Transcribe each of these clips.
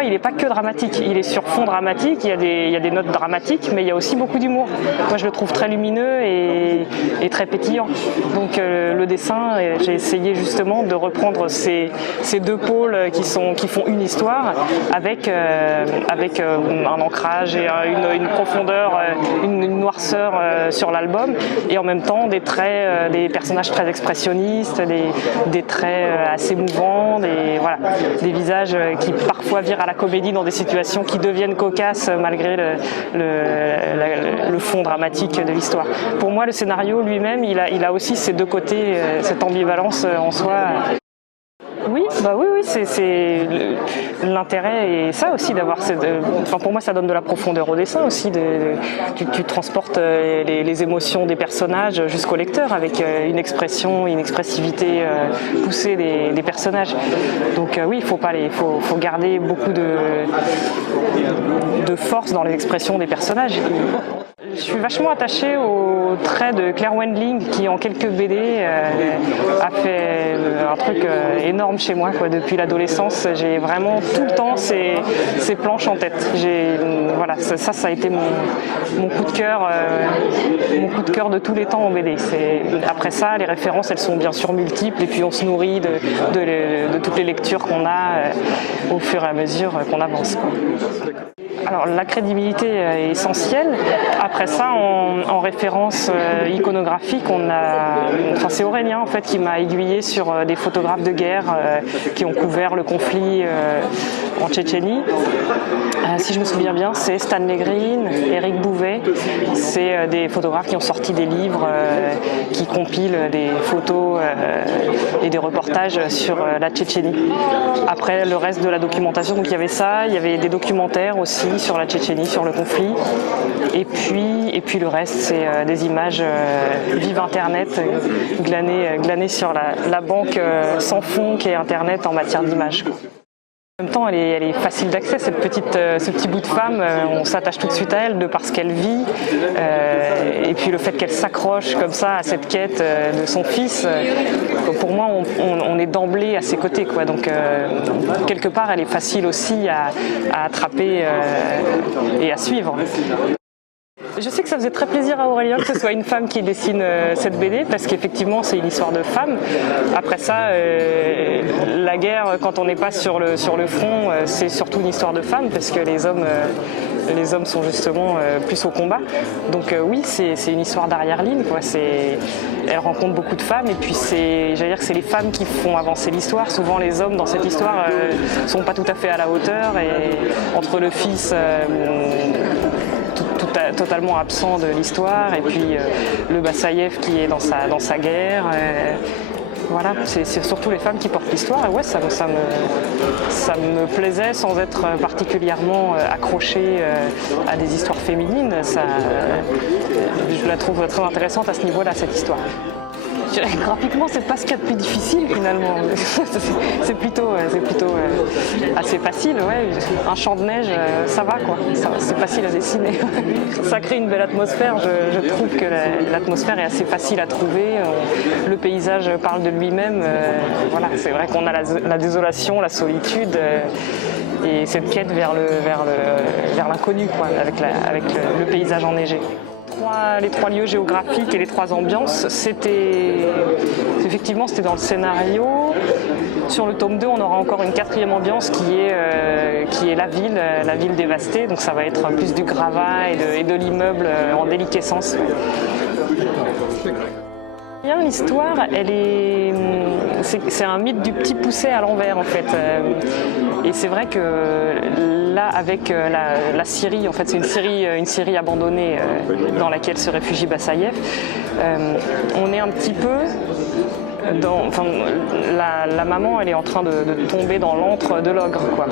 moi, il n'est pas que dramatique. Il est sur fond dramatique, il y a des notes dramatiques, mais il y a aussi beaucoup d'humour. Moi, je le trouve très lumineux et très pétillant. Donc le dessin, j'ai essayé justement de reprendre ces deux pôles qui font une histoire avec un ancrage et une profondeur, une noirceur sur l'album, et en même temps des traits, des personnages très expressionnistes, des traits assez mouvants, des visages qui parfois virent à la comédie dans des situations qui deviennent cocasses malgré le fond dramatique de l'histoire. Pour moi, le scénario lui-même, il a aussi ces deux côtés, cette ambivalence en soi. Oui, c'est l'intérêt, et ça aussi d'avoir pour moi ça donne de la profondeur au dessin aussi, tu transportes les émotions des personnages jusqu'au lecteur avec une expression, une expressivité poussée des personnages. Donc oui, il faut garder beaucoup de force dans les expressions des personnages. Je suis vachement attachée aux traits de Claire Wendling qui, en quelques BD, a fait un truc énorme chez moi, quoi. Depuis l'adolescence, j'ai vraiment tout le temps ces planches en tête. Voilà, ça a été mon coup de cœur de tous les temps en BD. Après ça, les références, elles sont bien sûr multiples, et puis on se nourrit de toutes les lectures qu'on a au fur et à mesure qu'on avance, quoi. Alors la crédibilité est essentielle. Après ça, en référence iconographique, c'est Aurélien en fait qui m'a aiguillé sur des photographes de guerre qui ont couvert le conflit en Tchétchénie. Si je me souviens bien, c'est Stanley Green, Éric Bouvet. C'est des photographes qui ont sorti des livres qui compilent des photos et des reportages sur la Tchétchénie. Après, le reste de la documentation, donc il y avait ça, il y avait des documentaires aussi sur la Tchétchénie, sur le conflit. Et puis le reste, c'est des images vive Internet, glanées sur la banque sans fond qu'est Internet en matière d'images. En même temps, elle est facile d'accès, ce petit bout de femme, on s'attache tout de suite à elle de par ce qu'elle vit, et puis le fait qu'elle s'accroche comme ça à cette quête de son fils, pour moi on est d'emblée à ses côtés, quoi. Donc quelque part elle est facile aussi à attraper et à suivre. Je sais que ça faisait très plaisir à Aurélien que ce soit une femme qui dessine cette BD, parce qu'effectivement c'est une histoire de femme. Après ça, la guerre, quand on n'est pas sur le front, c'est surtout une histoire de femme, parce que les hommes sont justement plus au combat. Donc oui, c'est une histoire d'arrière-ligne, quoi. Elle rencontre beaucoup de femmes, et puis c'est les femmes qui font avancer l'histoire. Souvent les hommes dans cette histoire sont pas tout à fait à la hauteur, et entre le fils totalement absent de l'histoire, et puis le Bassaïev qui est dans sa guerre. Voilà, c'est surtout les femmes qui portent l'histoire, et ouais, ça me plaisait sans être particulièrement accrochée à des histoires féminines. Je la trouve très intéressante à ce niveau-là, cette histoire. Graphiquement, c'est pas ce qu'il y a de plus difficile finalement. C'est plutôt assez facile, ouais. Un champ de neige, ça va, quoi. C'est facile à dessiner. Ça crée une belle atmosphère. Je trouve que l'atmosphère est assez facile à trouver. Le paysage parle de lui-même. Voilà, c'est vrai qu'on a la désolation, la solitude. Et cette quête vers l'inconnu, quoi, avec le paysage enneigé. Les trois lieux géographiques et les trois ambiances, c'était dans le scénario. Sur le tome 2, on aura encore une quatrième ambiance qui est la ville dévastée. Donc ça va être plus du gravat et de l'immeuble en déliquescence. L'histoire, c'est un mythe du petit poucet à l'envers en fait. Et c'est vrai que là, avec la Syrie, en fait, c'est une Syrie abandonnée dans laquelle se réfugie Bassaïev. On est un petit peu la maman, elle est en train de tomber dans l'antre de l'ogre, quoi.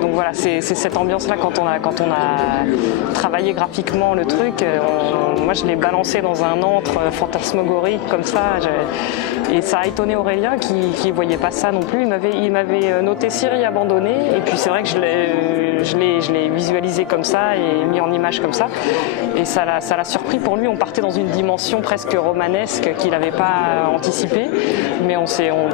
Donc voilà, c'est cette ambiance-là quand on a travaillé graphiquement le truc. Moi, je l'ai balancé dans un antre fantasmagorique comme ça, et ça a étonné Aurélien qui ne voyait pas ça non plus. Il m'avait noté Syrie abandonnée, et puis c'est vrai que je l'ai visualisé comme ça et mis en image comme ça, et ça l'a surpris. Pour lui, on partait dans une dimension presque romanesque qu'il n'avait pas anticipée. mais on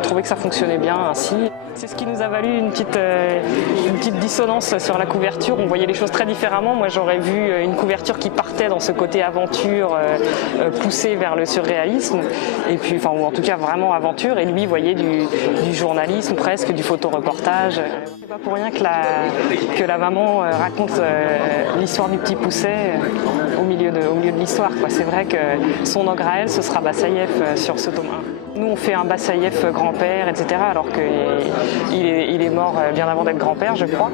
trouvait que ça fonctionnait bien ainsi. C'est ce qui nous a valu une petite dissonance sur la couverture. On voyait les choses très différemment. Moi, j'aurais vu une couverture qui partait dans ce côté aventure, poussée vers le surréalisme, et puis, ou en tout cas vraiment aventure. Et lui voyait du journalisme presque, du photoreportage. C'est pas pour rien que la maman raconte l'histoire du petit Pousset au milieu de l'histoire. C'est vrai que son ogre à elle, ce sera Bassaïev sur ce tome 1. Nous, on fait un Bassaïev grand-père, etc., alors qu'il est mort bien avant d'être grand-père, je crois.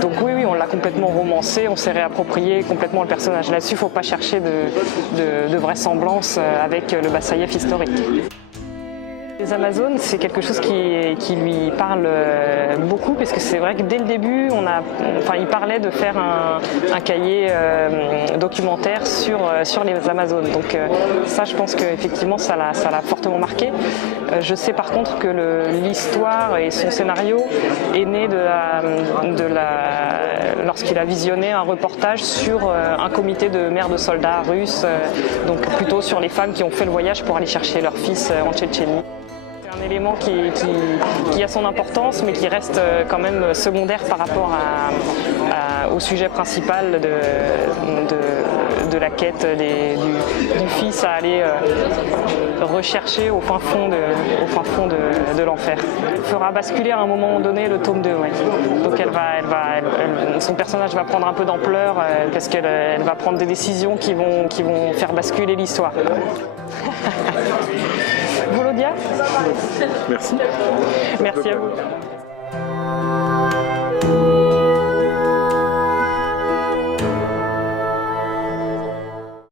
Donc oui, on l'a complètement romancé, on s'est réapproprié complètement le personnage. Là-dessus, il ne faut pas chercher de vraisemblance avec le Bassaïev historique. Les Amazones, c'est quelque chose qui lui parle beaucoup, parce que c'est vrai que dès le début, il parlait de faire un cahier documentaire sur les Amazones. Donc ça, je pense qu'effectivement, ça l'a fortement marqué. Je sais par contre que l'histoire et son scénario est né lorsqu'il a visionné un reportage sur un comité de mères de soldats russes, donc plutôt sur les femmes qui ont fait le voyage pour aller chercher leur fils en Tchétchénie. C'est un élément qui a son importance, mais qui reste quand même secondaire par rapport au sujet principal de la quête du fils à aller rechercher au fin fond de l'enfer. Elle fera basculer à un moment donné le tome 2. Ouais. Donc son personnage va prendre un peu d'ampleur parce qu'elle va prendre des décisions qui vont faire basculer l'histoire. Volodia ? Merci. Merci à vous.